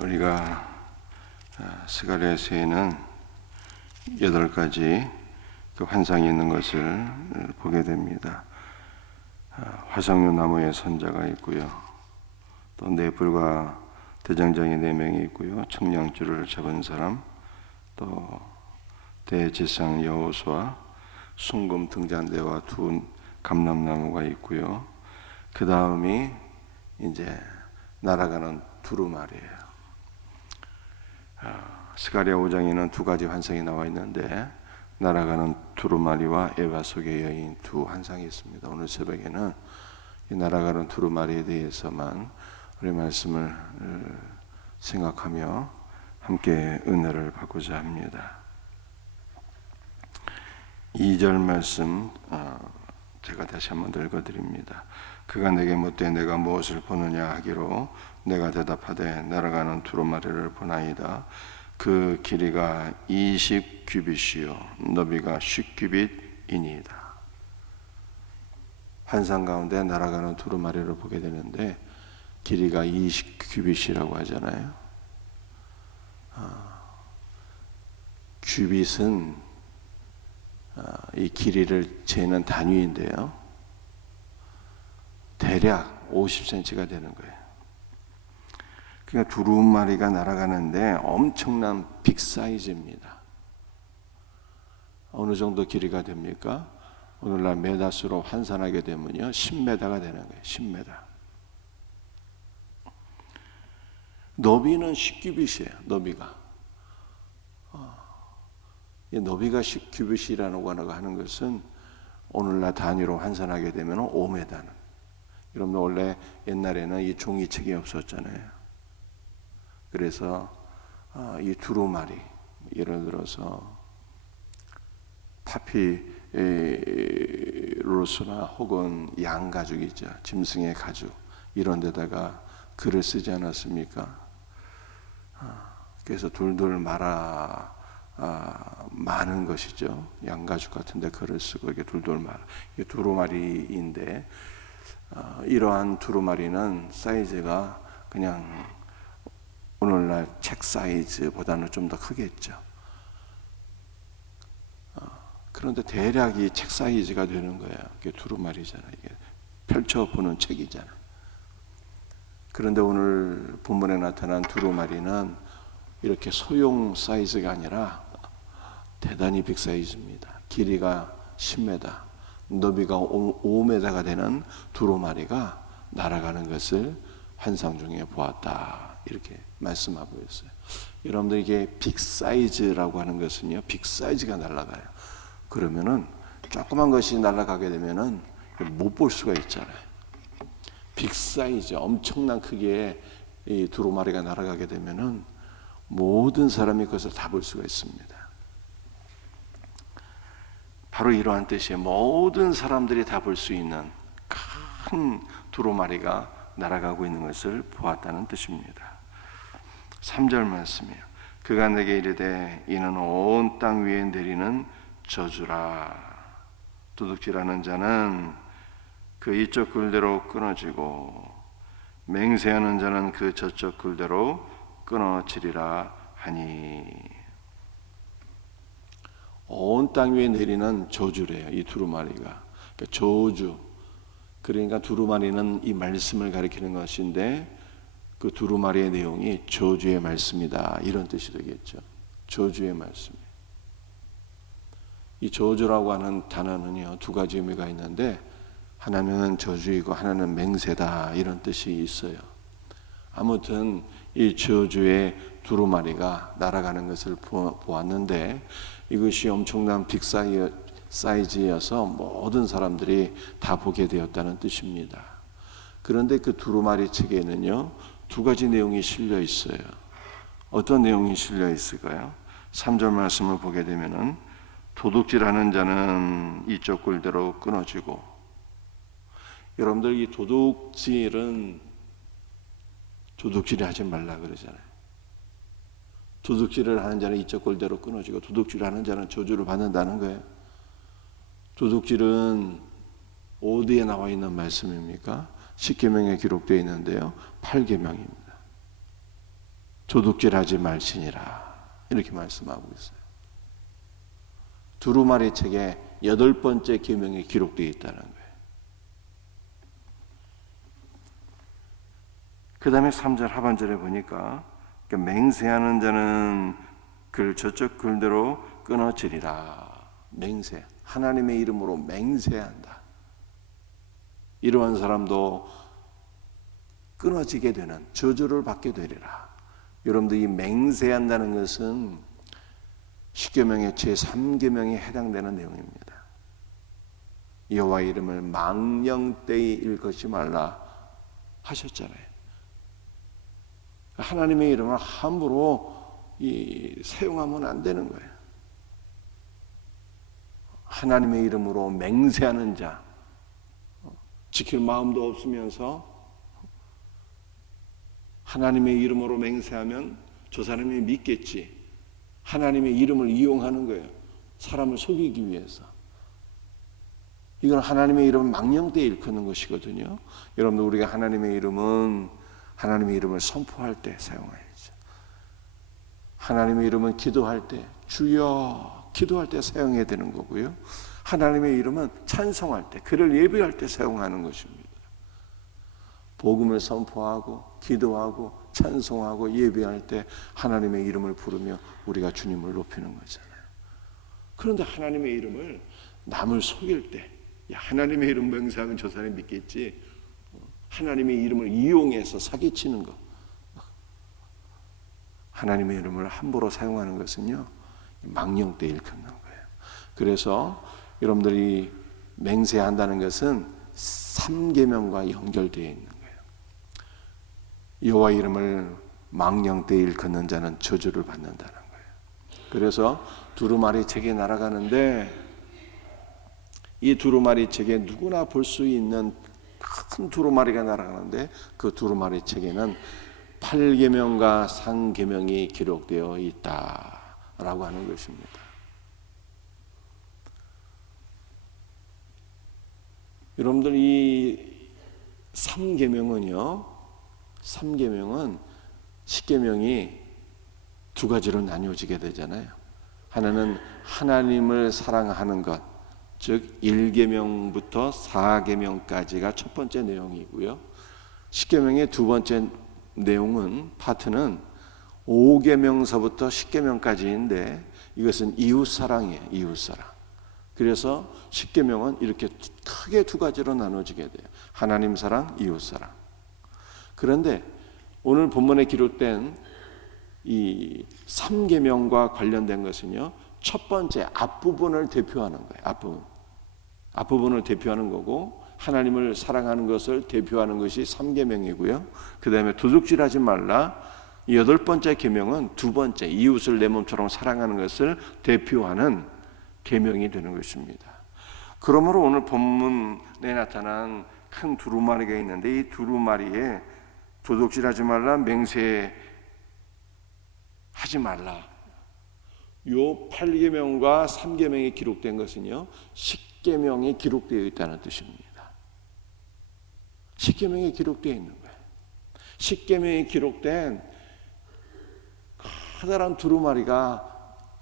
우리가 스가랴서에는 8가지 그 환상이 있는 것을 보게 됩니다. 화석류 나무의 선자가 있고요, 또 네 뿔과 대장장이 4명이 있고요, 청량줄을 잡은 사람, 또 대제사장 여호수아, 순금 등잔대와 2 감람나무가 있고요. 그 다음이 이제 날아가는 두루마리예요. 스가랴 5장에는 2가지 환상이 나와 있는데, 날아가는 두루마리와 에바 속의 여인 2 환상이 있습니다. 오늘 새벽에는 이 날아가는 두루마리에 대해서만 우리 말씀을 생각하며 함께 은혜를 받고자 합니다. 2절 말씀 제가 다시 한번 읽어드립니다. 그가 내게 묻되 내가 무엇을 보느냐 하기로 내가 대답하되 날아가는 두루마리를 보나이다. 그 길이가 20규빗이요 너비가 10규빗이니이다. 환상 가운데 날아가는 두루마리를 보게 되는데, 길이가 20규빗이라고 하잖아요. 규빗은 이 길이를 재는 단위인데요, 대략 50cm가 되는 거예요. 그러니까 두루마리가 날아가는데 엄청난 빅 사이즈입니다. 어느 정도 길이가 됩니까? 오늘날 메다수로 환산하게 되면요 10m가 되는 거예요. 10m. 너비는 10규빗이에요. 너비가 이 너비가 10규빗이라고 하는 것은 오늘날 단위로 환산하게 되면 5m는, 여러분 원래 옛날에는 이 종이책이 없었잖아요. 그래서 이 두루마리, 예를 들어서 파피루스나 혹은 양 가죽이죠, 짐승의 가죽, 이런 데다가 글을 쓰지 않았습니까? 그래서 둘둘 말아 많은 것이죠. 양 가죽 같은데 글을 쓰고 이게 둘둘 말아. 이게 두루마리인데, 이러한 두루마리는 사이즈가 그냥 오늘날 책 사이즈보다는 좀 더 크겠죠. 그런데 대략 이 책 사이즈가 되는 거예요. 이게 두루마리잖아요. 이게 펼쳐보는 책이잖아요. 그런데 오늘 본문에 나타난 두루마리는 이렇게 소형 사이즈가 아니라 대단히 빅 사이즈입니다. 길이가 10m, 너비가 5m가 되는 두루마리가 날아가는 것을 환상 중에 보았다, 이렇게 말씀하고 있어요. 여러분들 이게 빅 사이즈라고 하는 것은요, 빅 사이즈가 날아가요. 그러면은 조그만 것이 날아가게 되면은 못 볼 수가 있잖아요. 빅 사이즈, 엄청난 크기의 이 두루마리가 날아가게 되면은 모든 사람이 그것을 다 볼 수가 있습니다. 바로 이러한 뜻이에요. 모든 사람들이 다 볼 수 있는 큰 두루마리가 날아가고 있는 것을 보았다는 뜻입니다. 3절 말씀이에요. 그가 내게 이르되 이는 온 땅 위에 내리는 저주라. 도둑질하는 자는 그 이쪽 굴대로 끊어지고 맹세하는 자는 그 저쪽 굴대로 끊어지리라 하니. 온 땅 위에 내리는 저주래요, 이 두루마리가. 그러니까 저주. 그러니까 두루마리는 이 말씀을 가리키는 것인데, 그 두루마리의 내용이 저주의 말씀이다, 이런 뜻이 되겠죠. 저주의 말씀. 이 저주라고 하는 단어는요 2가지 의미가 있는데, 하나는 저주이고 하나는 맹세다, 이런 뜻이 있어요. 아무튼 이 저주의 두루마리가 날아가는 것을 보았는데, 이것이 엄청난 빅 사이즈여서 모든 사람들이 다 보게 되었다는 뜻입니다. 그런데 그 두루마리 책에는요 2가지 내용이 실려 있어요. 어떤 내용이 실려 있을까요? 3절 말씀을 보게 되면은 도둑질하는 자는 이쪽 굴대로 끊어지고. 여러분들 이 도둑질은 도둑질이 하지 말라 그러잖아요. 도둑질을 하는 자는 이쪽 굴대로 끊어지고, 도둑질을 하는 자는 저주를 받는다는 거예요. 도둑질은 어디에 나와 있는 말씀입니까? 10계명에 기록되어 있는데요 8계명입니다. 도둑질하지 말지니라 이렇게 말씀하고 있어요. 두루마리 책에 8번째 계명이 기록되어 있다는 거예요. 그 다음에 3절 하반절에 보니까 맹세하는 자는 저쪽 글대로 끊어지리라. 맹세, 하나님의 이름으로 맹세한다. 이러한 사람도 끊어지게 되는 저주를 받게 되리라. 여러분들 이 맹세한다는 것은 십계명의 제3계명에 해당되는 내용입니다. 여호와 이름을 망령되이 일컫지 말라 하셨잖아요. 하나님의 이름을 함부로 사용하면 안 되는 거예요. 하나님의 이름으로 맹세하는 자, 지킬 마음도 없으면서 하나님의 이름으로 맹세하면 저 사람이 믿겠지. 하나님의 이름을 이용하는 거예요. 사람을 속이기 위해서. 이건 하나님의 이름은 망령되이 일컫는 것이거든요. 여러분들 우리가 하나님의 이름을 선포할 때 사용해야죠. 하나님의 이름은 기도할 때 주여 기도할 때 사용해야 되는 거고요. 하나님의 이름은 찬송할 때, 그를 예배할 때 사용하는 것입니다. 복음을 선포하고 기도하고 찬송하고 예배할 때 하나님의 이름을 부르며 우리가 주님을 높이는 거잖아요. 그런데 하나님의 이름을 남을 속일 때, 하나님의 이름 맹세하면 저 사람이 믿겠지, 하나님의 이름을 이용해서 사기치는 것, 하나님의 이름을 함부로 사용하는 것은요 망령되이 일컫는 거예요. 그래서 여러분들이 맹세한다는 것은 3계명과 연결되어 있는 거예요. 여호와 이름을 망령되이 일컫는 자는 저주를 받는다는 거예요. 그래서 두루마리 책이 날아가는데 이 두루마리 책에 누구나 볼 수 있는 큰 두루마리가 날아가는데 그 두루마리 책에는 8계명과 상계명이 기록되어 있다라고 하는 것입니다. 여러분들 이 3계명은 10계명이 두 가지로 나뉘어지게 되잖아요. 하나는 하나님을 사랑하는 것, 즉 1계명부터 4계명까지가 첫 번째 내용이고요. 10계명의 두 번째 내용은 파트는 5계명서부터 10계명까지인데 이것은 이웃사랑이에요. 이웃사랑. 그래서 10계명은 이렇게 크게 두 가지로 나눠지게 돼요. 하나님 사랑, 이웃사랑. 그런데 오늘 본문에 기록된 이 3계명과 관련된 것은요, 첫 번째 앞부분을 대표하는 거예요. 앞부분을 대표하는 거고 하나님을 사랑하는 것을 대표하는 것이 3계명이고요. 그 다음에 도둑질하지 말라 8번째 계명은 두 번째 이웃을 내 몸처럼 사랑하는 것을 대표하는 계명이 되는 것입니다. 그러므로 오늘 본문에 나타난 큰 두루마리가 있는데 이 두루마리에 도둑질하지 말라, 맹세하지 말라, 요 8계명과 3계명이 기록된 것은요 10계명이 기록되어 있다는 뜻입니다. 10계명이 기록되어 있는 거예요. 10계명이 기록된 커다란 두루마리가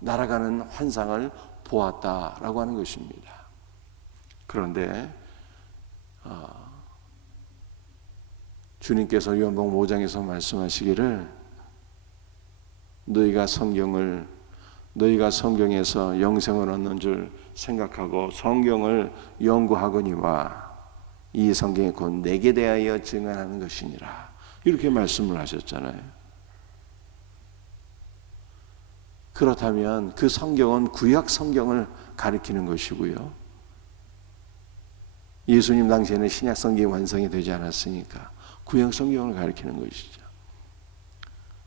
날아가는 환상을 보았다라고 하는 것입니다. 그런데 주님께서 요한복음 5장에서 말씀하시기를 너희가 성경에서 영생을 얻는 줄 생각하고 성경을 연구하거니와 이 성경이 곧 내게 대하여 증언하는 것이니라 이렇게 말씀을 하셨잖아요. 그렇다면 그 성경은 구약 성경을 가리키는 것이고요. 예수님 당시에는 신약 성경이 완성이 되지 않았으니까 구약 성경을 가리키는 것이죠.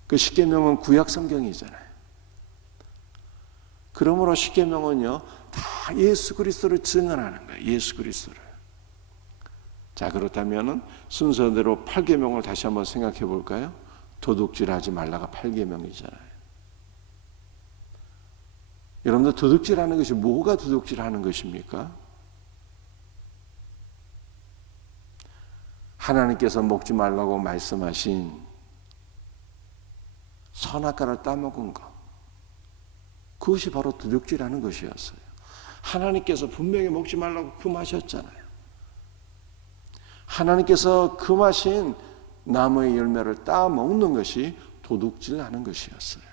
그 십계명은 구약 성경이잖아요. 그러므로 십계명은요 다 예수 그리스도를 증언하는 거예요. 예수 그리스도를. 자, 그렇다면 순서대로 8계명을 다시 한번 생각해 볼까요? 도둑질하지 말라가 8계명이잖아요. 여러분들 도둑질하는 것이 뭐가 도둑질하는 것입니까? 하나님께서 먹지 말라고 말씀하신 선악과를 따먹은 것, 그것이 바로 도둑질하는 것이었어요. 하나님께서 분명히 먹지 말라고 금하셨잖아요. 하나님께서 금하신 나무의 열매를 따먹는 것이 도둑질하는 것이었어요.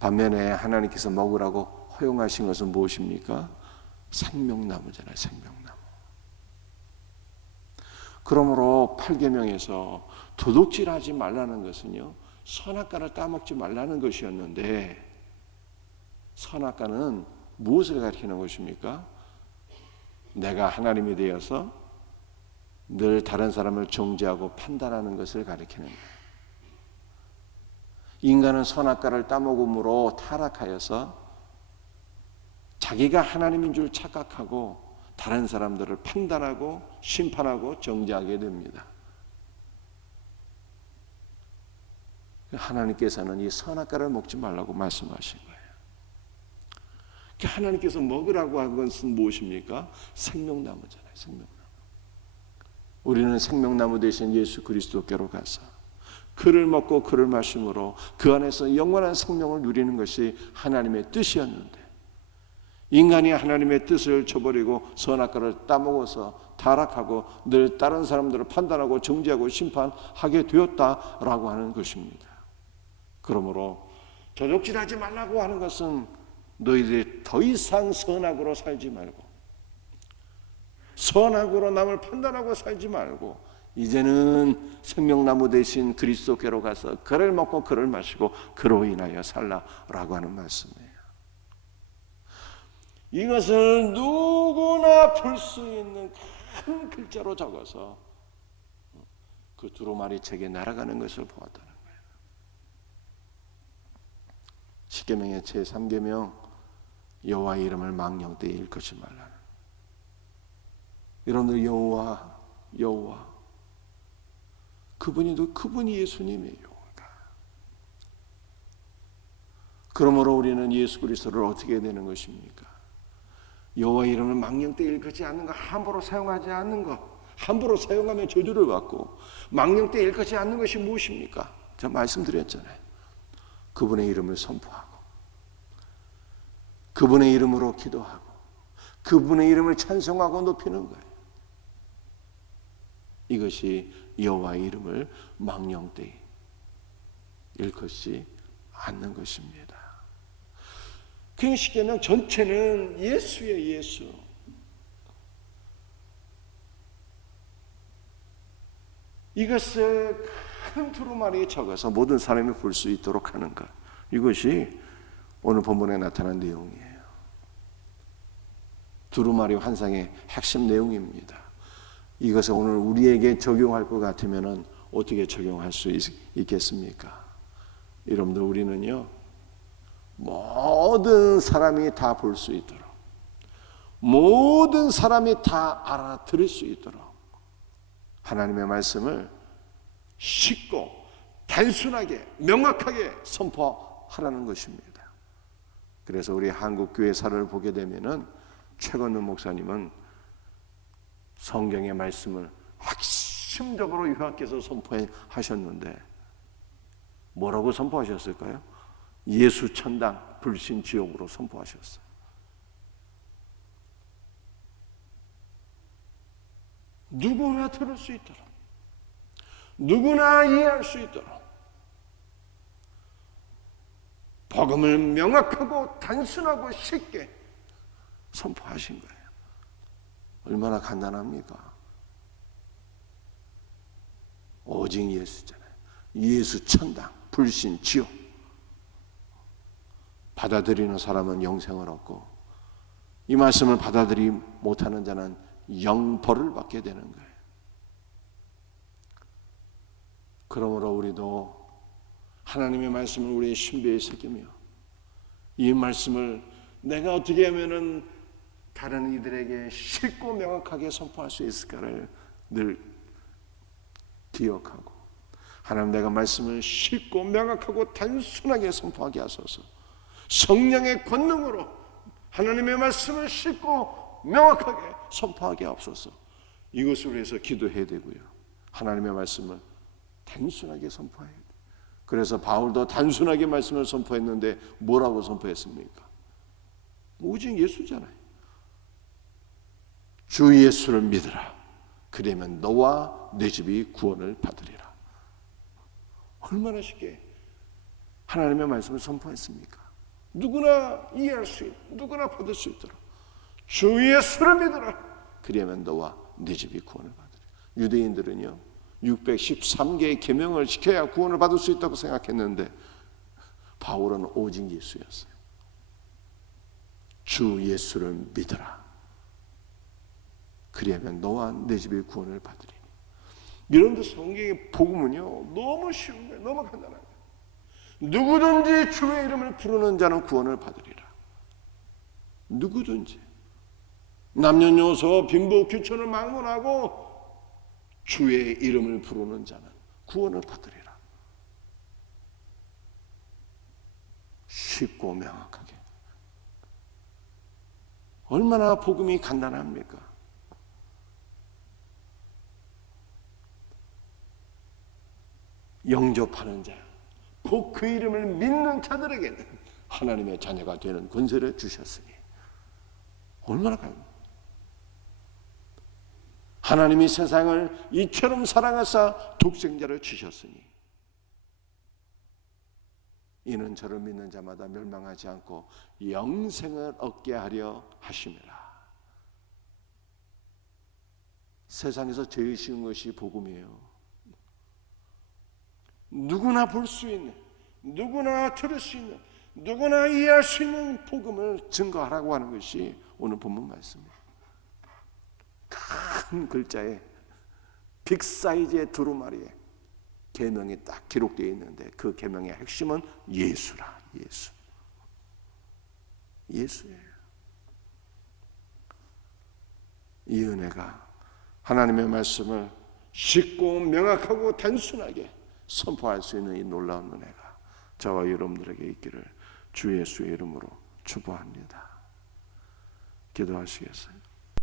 반면에 하나님께서 먹으라고 허용하신 것은 무엇입니까? 생명나무잖아요. 생명나무. 그러므로 8계명에서 도둑질하지 말라는 것은요, 선악과를 따먹지 말라는 것이었는데, 선악과는 무엇을 가리키는 것입니까? 내가 하나님이 되어서 늘 다른 사람을 정죄하고 판단하는 것을 가리키는 거예요. 인간은 선악과를 따먹음으로 타락하여서 자기가 하나님인 줄 착각하고 다른 사람들을 판단하고 심판하고 정죄하게 됩니다. 하나님께서는 이 선악과를 먹지 말라고 말씀하신 거예요. 하나님께서 먹으라고 한 것은 무엇입니까? 생명나무잖아요. 생명나무. 우리는 생명나무 대신 예수 그리스도께로 가서 그를 먹고 그를 마심으로 그 안에서 영원한 생명을 누리는 것이 하나님의 뜻이었는데, 인간이 하나님의 뜻을 저버리고 선악과를 따먹어서 타락하고 늘 다른 사람들을 판단하고 정죄하고 심판하게 되었다라고 하는 것입니다. 그러므로 도둑질하지 말라고 하는 것은 너희들이 더 이상 선악으로 살지 말고, 선악으로 남을 판단하고 살지 말고, 이제는 생명나무 대신 그리스도께로 가서 그를 먹고 그를 마시고 그로 인하여 살라라고 하는 말씀이에요. 이것을 누구나 볼 수 있는 큰 글자로 적어서 그 두루마리 책에 날아가는 것을 보았다는 거예요. 십계명의 제3계명, 여호와의 이름을 망령되이 일컫지 말라는. 여러분들, 여호와 그분이 예수님이에요. 그러므로 우리는 예수 그리스도를 어떻게 해야 되는 것입니까? 여호와의 이름을 망령되이 일컫지 않는 것, 함부로 사용하지 않는 것. 함부로 사용하면 저주를 받고, 망령되이 일컫지 않는 것이 무엇입니까? 제가 말씀드렸잖아요. 그분의 이름을 선포하고, 그분의 이름으로 기도하고, 그분의 이름을 찬송하고 높이는 거예요. 이것이 여호와의 이름을 망령되이 일컫지 않는 것입니다. 그 십계명 전체는 예수예요. 예수. 이것을 큰 두루마리에 적어서 모든 사람이 볼 수 있도록 하는 것, 이것이 오늘 본문에 나타난 내용이에요. 두루마리 환상의 핵심 내용입니다. 이것을 오늘 우리에게 적용할 것 같으면 어떻게 적용할 수 있겠습니까? 여러분들, 우리는요, 모든 사람이 다 볼 수 있도록, 모든 사람이 다 알아들을 수 있도록 하나님의 말씀을 쉽고 단순하게 명확하게 선포하라는 것입니다. 그래서 우리 한국 교회사를 보게 되면은 최건우 목사님은 성경의 말씀을 핵심적으로 요약해서 선포하셨는데, 뭐라고 선포하셨을까요? 예수 천당 불신 지옥으로 선포하셨어요. 누구나 들을 수 있도록, 누구나 이해할 수 있도록 복음을 명확하고 단순하고 쉽게 선포하신 거예요. 얼마나 간단합니까? 오직 예수잖아요. 예수 천당, 불신 지옥. 받아들이는 사람은 영생을 얻고, 이 말씀을 받아들이지 못하는 자는 영벌을 받게 되는 거예요. 그러므로 우리도 하나님의 말씀을 우리의 신비에 새기며, 이 말씀을 내가 어떻게 하면은 다른 이들에게 쉽고 명확하게 선포할 수 있을까를 늘 기억하고, 하나님, 내가 말씀을 쉽고 명확하고 단순하게 선포하게 하소서. 성령의 권능으로 하나님의 말씀을 쉽고 명확하게 선포하게 하옵소서. 이것을 위해서 기도해야 되고요, 하나님의 말씀을 단순하게 선포해야 돼. 그래서 바울도 단순하게 말씀을 선포했는데 뭐라고 선포했습니까? 오직 예수잖아요. 주 예수를 믿으라. 그러면 너와 내 집이 구원을 받으리라. 얼마나 쉽게 하나님의 말씀을 선포했습니까? 누구나 이해할 수 있고 누구나 받을 수 있도록 주 예수를 믿으라. 그러면 너와 네 집이 구원을 받으리라. 유대인들은요 613개의 계명을 지켜야 구원을 받을 수 있다고 생각했는데 바울은 오직 예수였어요. 주 예수를 믿으라. 그러면 너와 내 집이 구원을 받으리니. 여러분들 성경의 복음은요 너무 쉬운 거예요. 너무 간단한 거예요. 누구든지 주의 이름을 부르는 자는 구원을 받으리라. 누구든지 남녀노소 빈부 귀천을 막론하고 주의 이름을 부르는 자는 구원을 받으리라. 쉽고 명확하게. 얼마나 복음이 간단합니까? 영접하는 자, 곧 그 이름을 믿는 자들에게는 하나님의 자녀가 되는 권세를 주셨으니 얼마나 간단합니까? 하나님이 세상을 이처럼 사랑하사 독생자를 주셨으니 이는 저를 믿는 자마다 멸망하지 않고 영생을 얻게 하려 하심이라. 세상에서 제일 쉬운 것이 복음이에요. 누구나 볼 수 있는, 누구나 들을 수 있는, 누구나 이해할 수 있는 복음을 증거하라고 하는 것이 오늘 본문 말씀이에요. 큰 글자에 빅 사이즈의 두루마리에 계명이 딱 기록되어 있는데 그 계명의 핵심은 예수라. 예수. 예수예요. 이 은혜가 하나님의 말씀을 쉽고 명확하고 단순하게 선포할 수 있는 이 놀라운 은혜가 저와 여러분들에게 있기를 주 예수의 이름으로 축복합니다. 기도하시겠어요?